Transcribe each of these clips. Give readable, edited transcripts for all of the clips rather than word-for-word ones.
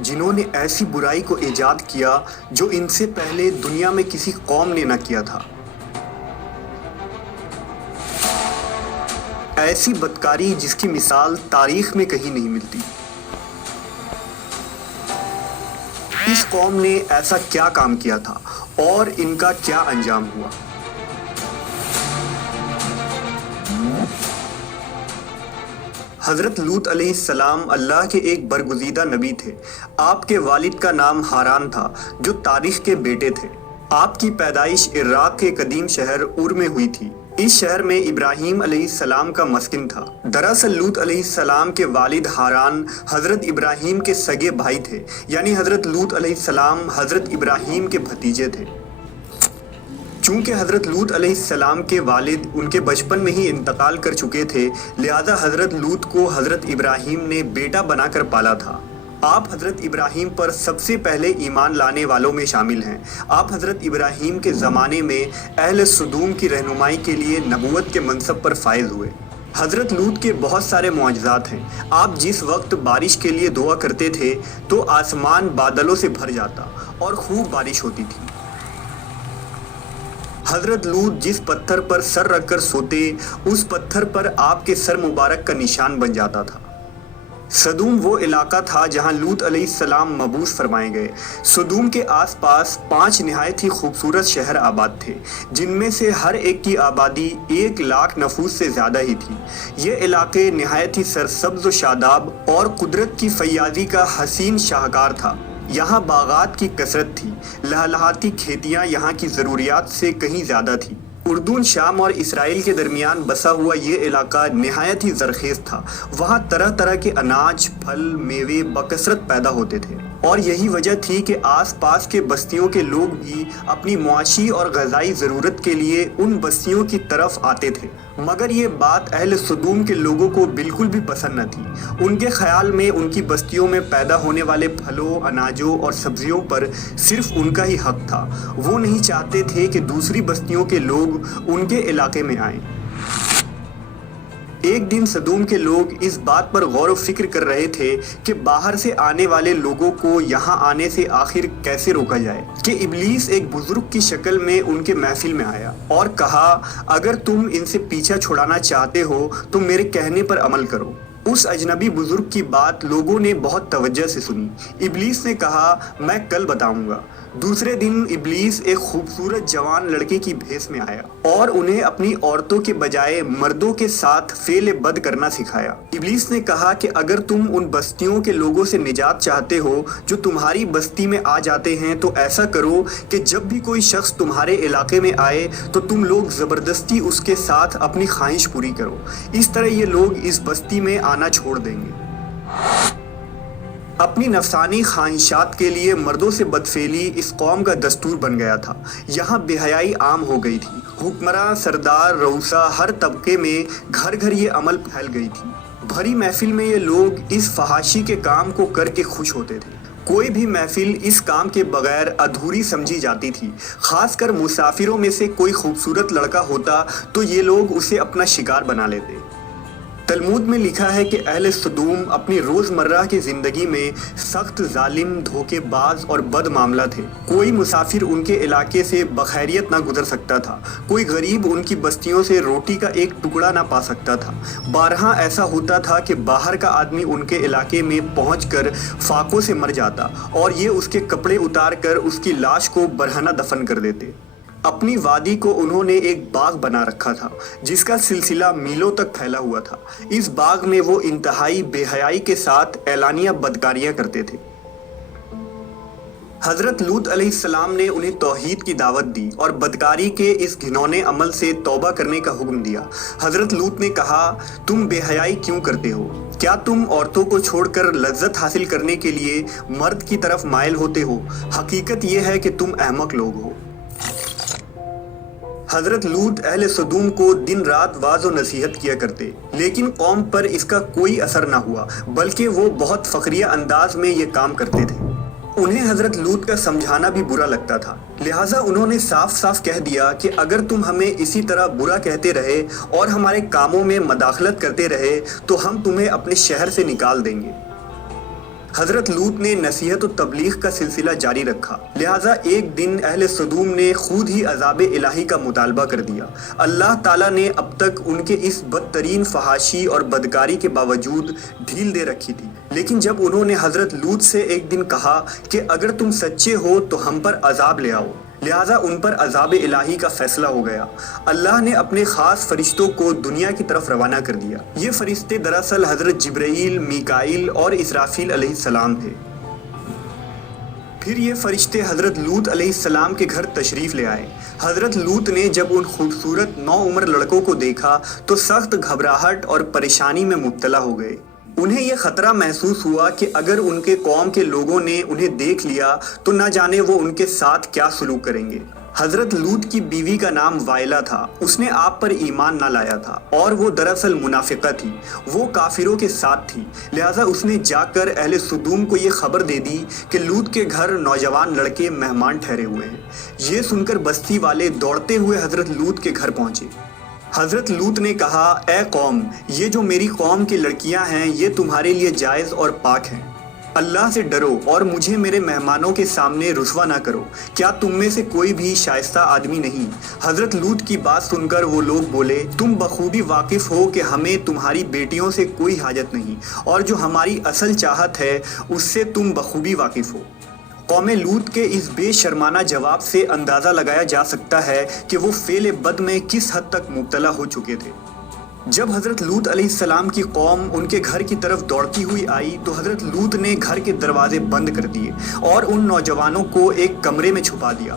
جنہوں نے ایسی برائی کو ایجاد کیا جو ان سے پہلے دنیا میں کسی قوم نے نہ کیا تھا۔ ایسی بدکاری جس کی مثال تاریخ میں کہیں نہیں ملتی۔ اس قوم نے ایسا کیا کام کیا تھا اور ان کا کیا انجام ہوا؟ حضرت لوط علیہ السلام اللہ کے ایک برگزیدہ نبی تھے۔ آپ کے والد کا نام ہاران تھا جو تاریخ کے بیٹے تھے۔ آپ کی پیدائش عراق کے قدیم شہر اور میں ہوئی تھی۔ اس شہر میں ابراہیم علیہ السلام کا مسکن تھا۔ دراصل لوط علیہ السلام کے والد ہاران حضرت ابراہیم کے سگے بھائی تھے، یعنی حضرت لوط علیہ السلام حضرت ابراہیم کے بھتیجے تھے۔ چونکہ حضرت لوط علیہ السلام کے والد ان کے بچپن میں ہی انتقال کر چکے تھے، لہذا حضرت لوط کو حضرت ابراہیم نے بیٹا بنا کر پالا تھا۔ آپ حضرت ابراہیم پر سب سے پہلے ایمان لانے والوں میں شامل ہیں۔ آپ حضرت ابراہیم کے زمانے میں اہل سدوم کی رہنمائی کے لیے نبوت کے منصب پر فائز ہوئے۔ حضرت لوط کے بہت سارے معجزات ہیں۔ آپ جس وقت بارش کے لیے دعا کرتے تھے تو آسمان بادلوں سے بھر جاتا اور خوب بارش ہوتی تھی۔ حضرت لوط جس پتھر پر سر رکھ کر سوتے، اس پتھر پر آپ کے سر مبارک کا نشان بن جاتا تھا۔ سدوم وہ علاقہ تھا جہاں لوط علیہ السلام مبعوث فرمائے گئے۔ سدوم کے آس پاس 5 نہایت ہی خوبصورت شہر آباد تھے، جن میں سے ہر ایک کی آبادی 1,00,000 نفوس سے زیادہ ہی تھی۔ یہ علاقے نہایت ہی سرسبز و شاداب اور قدرت کی فیاضی کا حسین شاہکار تھا۔ یہاں باغات کی کثرت تھی، لہلہاتی کھیتیاں یہاں کی ضروریات سے کہیں زیادہ تھی۔ اردن، شام اور اسرائیل کے درمیان بسا ہوا یہ علاقہ نہایت ہی زرخیز تھا۔ وہاں طرح طرح کے اناج، پھل، میوے بکثرت پیدا ہوتے تھے، اور یہی وجہ تھی کہ آس پاس کے بستیوں کے لوگ بھی اپنی معاشی اور غذائی ضرورت کے لیے ان بستیوں کی طرف آتے تھے۔ مگر یہ بات اہل سدوم کے لوگوں کو بالکل بھی پسند نہ تھی۔ ان کے خیال میں ان کی بستیوں میں پیدا ہونے والے پھلوں، اناجوں اور سبزیوں پر صرف ان کا ہی حق تھا۔ وہ نہیں چاہتے تھے کہ دوسری بستیوں کے لوگ ان کے علاقے میں آئیں۔ ایک دن سدوم کے لوگ اس بات پر غور و فکر کر رہے تھے کہ باہر سے آنے والے لوگوں کو یہاں آنے سے آخر کیسے روکا جائے، کہ ابلیس ایک بزرگ کی شکل میں ان کے محفل میں آیا اور کہا، اگر تم ان سے پیچھا چھڑانا چاہتے ہو تو میرے کہنے پر عمل کرو۔ اس اجنبی بزرگ کی بات لوگوں نے بہت توجہ سے سنی۔ ابلیس نے کہا، میں کل بتاؤں گا۔ دوسرے دن ابلیس ایک خوبصورت جوان لڑکے کی بھیس میں آیا اور انہیں اپنی عورتوں کے بجائے مردوں کے ساتھ فعل بد کرنا سکھایا۔ ابلیس نے کہا کہ اگر تم ان بستیوں کے لوگوں سے نجات چاہتے ہو جو تمہاری بستی میں آ جاتے ہیں تو ایسا کرو کہ جب بھی کوئی شخص تمہارے علاقے میں آئے تو تم لوگ زبردستی اس کے ساتھ اپنی خواہش پوری کرو۔ اس طرح یہ لوگ اس بستی میں آنا چھوڑ دیں گے۔ اپنی نفسانی خواہشات کے لیے مردوں سے بدفعلی اس قوم کا دستور بن گیا تھا۔ یہاں بے حیائی عام ہو گئی تھی۔ حکمراں، سردار، رؤسا، ہر طبقے میں گھر گھر یہ عمل پھیل گئی تھی۔ بھری محفل میں یہ لوگ اس فحاشی کے کام کو کر کے خوش ہوتے تھے۔ کوئی بھی محفل اس کام کے بغیر ادھوری سمجھی جاتی تھی۔ خاص کر مسافروں میں سے کوئی خوبصورت لڑکا ہوتا تو یہ لوگ اسے اپنا شکار بنا لیتے۔ تلمود میں لکھا ہے کہ اہل سدوم اپنی روزمرہ کی زندگی میں سخت ظالم، دھوکے باز اور بد معاملہ تھے۔ کوئی مسافر ان کے علاقے سے بخیریت نہ گزر سکتا تھا۔ کوئی غریب ان کی بستیوں سے روٹی کا ایک ٹکڑا نہ پا سکتا تھا۔ بارہا ایسا ہوتا تھا کہ باہر کا آدمی ان کے علاقے میں پہنچ کر فاقوں سے مر جاتا اور یہ اس کے کپڑے اتار کر اس کی لاش کو برہنہ دفن کر دیتے۔ اپنی وادی کو انہوں نے ایک باغ بنا رکھا تھا جس کا سلسلہ میلوں تک پھیلا ہوا تھا۔ اس باغ میں وہ انتہائی بے حیائی کے ساتھ اعلانیہ بدکاریاں کرتے تھے۔ حضرت لوط علیہ السلام نے انہیں توحید کی دعوت دی اور بدکاری کے اس گھنونے عمل سے توبہ کرنے کا حکم دیا۔ حضرت لوط نے کہا، تم بے حیائی کیوں کرتے ہو؟ کیا تم عورتوں کو چھوڑ کر لذت حاصل کرنے کے لیے مرد کی طرف مائل ہوتے ہو؟ حقیقت یہ ہے کہ تم احمق لوگ ہو۔ حضرت لوط اہل سدوم کو دن رات واعظ و نصیحت کیا کرتے، لیکن قوم پر اس کا کوئی اثر نہ ہوا، بلکہ وہ بہت فخریہ انداز میں یہ کام کرتے تھے۔ انہیں حضرت لوط کا سمجھانا بھی برا لگتا تھا، لہٰذا انہوں نے صاف صاف کہہ دیا کہ اگر تم ہمیں اسی طرح برا کہتے رہے اور ہمارے کاموں میں مداخلت کرتے رہے تو ہم تمہیں اپنے شہر سے نکال دیں گے۔ حضرت لوط نے نصیحت و تبلیغ کا سلسلہ جاری رکھا، لہٰذا ایک دن اہل سدوم نے خود ہی عذاب الہی کا مطالبہ کر دیا۔ اللہ تعالیٰ نے اب تک ان کے اس بدترین فحاشی اور بدکاری کے باوجود ڈھیل دے رکھی تھی، لیکن جب انہوں نے حضرت لوط سے ایک دن کہا کہ اگر تم سچے ہو تو ہم پر عذاب لے آؤ، لہٰذا ان پر عذاب الہی کا فیصلہ ہو گیا۔ اللہ نے اپنے خاص فرشتوں کو دنیا کی طرف روانہ کر دیا۔ یہ فرشتے دراصل حضرت جبرائیل، میکائیل اور اسرافیل علیہ السلام تھے۔ پھر یہ فرشتے حضرت لوط علیہ السلام کے گھر تشریف لے آئے۔ حضرت لوط نے جب ان خوبصورت نوعمر لڑکوں کو دیکھا تو سخت گھبراہٹ اور پریشانی میں مبتلا ہو گئے۔ انہیں یہ خطرہ محسوس ہوا کہ اگر ان کے قوم کے لوگوں نے انہیں دیکھ لیا تو نہ جانے وہ ان کے ساتھ کیا سلوک کریں گے۔ حضرت لوط کی بیوی کا نام وائلہ تھا، اس نے آپ پر ایمان نہ لایا تھا اور وہ دراصل منافقہ تھی، وہ کافروں کے ساتھ تھی، لہٰذا اس نے جا کر اہل سدوم کو یہ خبر دے دی کہ لوط کے گھر نوجوان لڑکے مہمان ٹھہرے ہوئے ہیں۔ یہ سن کر بستی والے دوڑتے ہوئے حضرت لوط کے گھر پہنچے۔ حضرت لوط نے کہا، اے قوم، یہ جو میری قوم کی لڑکیاں ہیں یہ تمہارے لیے جائز اور پاک ہیں۔ اللہ سے ڈرو اور مجھے میرے مہمانوں کے سامنے رسوا نہ کرو۔ کیا تم میں سے کوئی بھی شائستہ آدمی نہیں؟ حضرت لوط کی بات سن کر وہ لوگ بولے، تم بخوبی واقف ہو کہ ہمیں تمہاری بیٹیوں سے کوئی حاجت نہیں، اور جو ہماری اصل چاہت ہے اس سے تم بخوبی واقف ہو۔ قوم لوط کے اس بے شرمانہ جواب سے اندازہ لگایا جا سکتا ہے کہ وہ فعل بد میں کس حد تک مبتلا ہو چکے تھے۔ جب حضرت لوط علیہ السلام کی قوم ان کے گھر کی طرف دوڑتی ہوئی آئی تو حضرت لوط نے گھر کے دروازے بند کر دیے اور ان نوجوانوں کو ایک کمرے میں چھپا دیا۔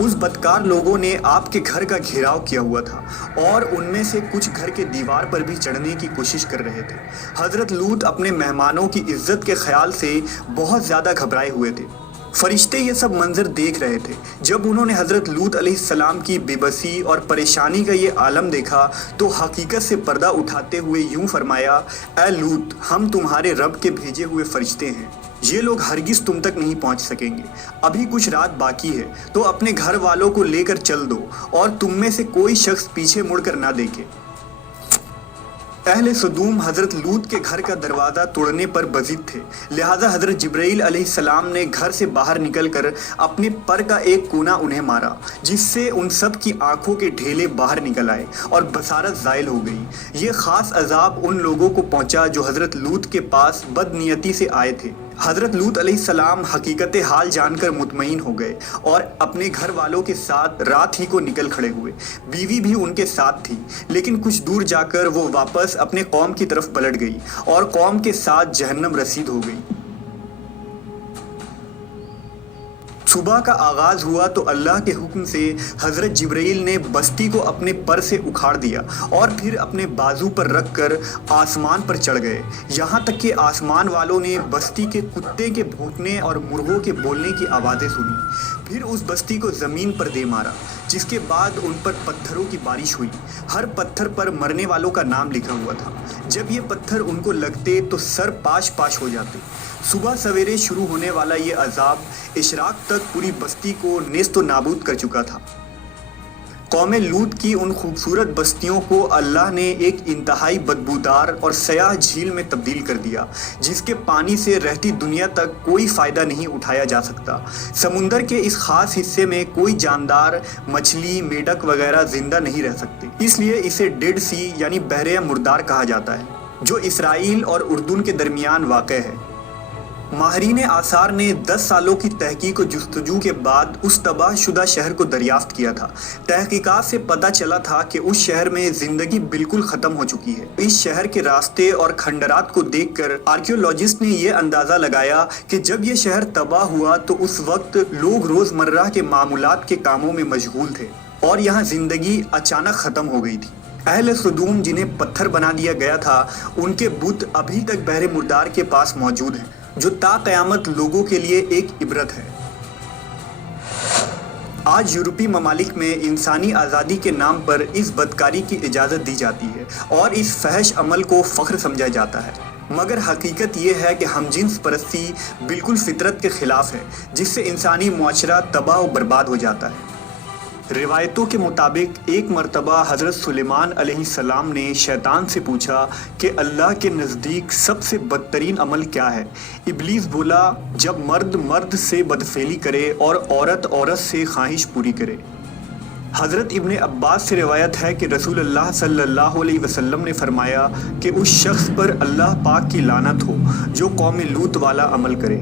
اس بدکار لوگوں نے آپ کے گھر کا گھیراؤ کیا ہوا تھا اور ان میں سے کچھ گھر کے دیوار پر بھی چڑھنے کی کوشش کر رہے تھے۔ حضرت لوط اپنے مہمانوں کی عزت کے خیال سے بہت زیادہ گھبرائے ہوئے تھے۔ فرشتے یہ سب منظر دیکھ رہے تھے۔ جب انہوں نے حضرت لوط علیہ السلام کی بے بسی اور پریشانی کا یہ عالم دیکھا تو حقیقت سے پردہ اٹھاتے ہوئے یوں فرمایا، اے لوط، ہم تمہارے رب کے بھیجے ہوئے فرشتے ہیں، یہ لوگ ہرگز تم تک نہیں پہنچ سکیں گے۔ ابھی کچھ رات باقی ہے تو اپنے گھر والوں کو لے کر چل دو اور تم میں سے کوئی شخص پیچھے مڑ کر نہ دیکھے۔ اہل سدوم حضرت لوط کے گھر کا دروازہ توڑنے پر بضد تھے، لہٰذا حضرت جبرائیل علیہ السلام نے گھر سے باہر نکل کر اپنے پر کا ایک کونا انہیں مارا، جس سے ان سب کی آنکھوں کے ڈھیلے باہر نکل آئے اور بصارت زائل ہو گئی۔ یہ خاص عذاب ان لوگوں کو پہنچا جو حضرت لوط کے پاس بد نیتی سے آئے تھے۔ حضرت لوط علیہ السلام حقیقت حال جان کر مطمئن ہو گئے اور اپنے گھر والوں کے ساتھ رات ہی کو نکل کھڑے ہوئے۔ بیوی بھی ان کے ساتھ تھی، لیکن کچھ دور جا کر وہ واپس اپنے قوم کی طرف پلٹ گئی اور قوم کے ساتھ جہنم رسید ہو گئی۔ صبح کا آغاز ہوا تو اللہ کے حکم سے حضرت جبرائیل نے بستی کو اپنے پر سے اکھاڑ دیا اور پھر اپنے بازو پر رکھ کر آسمان پر چڑھ گئے، یہاں تک کہ آسمان والوں نے بستی کے کتے کے بھونکنے اور مرغوں کے بولنے کی آوازیں سنی۔ پھر اس بستی کو زمین پر دے مارا، جس کے بعد ان پر پتھروں کی بارش ہوئی۔ ہر پتھر پر مرنے والوں کا نام لکھا ہوا تھا۔ جب یہ پتھر ان کو لگتے تو سر پاش پاش ہو جاتے۔ صبح سویرے شروع ہونے والا یہ عذاب اشراق تک پوری بستی کو نیست و نابود کر چکا تھا۔ قوم لوط کی ان خوبصورت بستیوں کو اللہ نے ایک انتہائی بدبودار اور سیاہ جھیل میں تبدیل کر دیا، جس کے پانی سے رہتی دنیا تک کوئی فائدہ نہیں اٹھایا جا سکتا۔ سمندر کے اس خاص حصے میں کوئی جاندار، مچھلی، میڈک وغیرہ زندہ نہیں رہ سکتے، اس لیے اسے ڈیڈ سی یعنی بحر مردار کہا جاتا ہے، جو اسرائیل اور اردن کے درمیان واقع ہے۔ ماہرین آثار نے 10 سالوں کی تحقیق و جستجو کے بعد اس تباہ شدہ شہر کو دریافت کیا تھا۔ تحقیقات سے پتہ چلا تھا کہ اس شہر میں زندگی بالکل ختم ہو چکی ہے۔ اس شہر کے راستے اور کھنڈرات کو دیکھ کر آرکیولوجسٹ نے یہ اندازہ لگایا کہ جب یہ شہر تباہ ہوا تو اس وقت لوگ روزمرہ کے معمولات کے کاموں میں مشغول تھے اور یہاں زندگی اچانک ختم ہو گئی تھی۔ اہل سدوم جنہیں پتھر بنا دیا گیا تھا، ان کے بت ابھی تک بحر مردار کے پاس موجود ہیں، جو تا قیامت لوگوں کے لیے ایک عبرت ہے۔ آج یورپی ممالک میں انسانی آزادی کے نام پر اس بدکاری کی اجازت دی جاتی ہے اور اس فحش عمل کو فخر سمجھا جاتا ہے، مگر حقیقت یہ ہے کہ ہم جنس پرستی بالکل فطرت کے خلاف ہے، جس سے انسانی معاشرہ تباہ و برباد ہو جاتا ہے۔ روایتوں کے مطابق ایک مرتبہ حضرت سلیمان علیہ السلام نے شیطان سے پوچھا کہ اللہ کے نزدیک سب سے بدترین عمل کیا ہے؟ ابلیس بولا، جب مرد مرد سے بدفعلی کرے اور عورت عورت سے خواہش پوری کرے۔ حضرت ابن عباس سے روایت ہے کہ رسول اللہ صلی اللہ علیہ وسلم نے فرمایا کہ اس شخص پر اللہ پاک کی لعنت ہو جو قوم لوط والا عمل کرے۔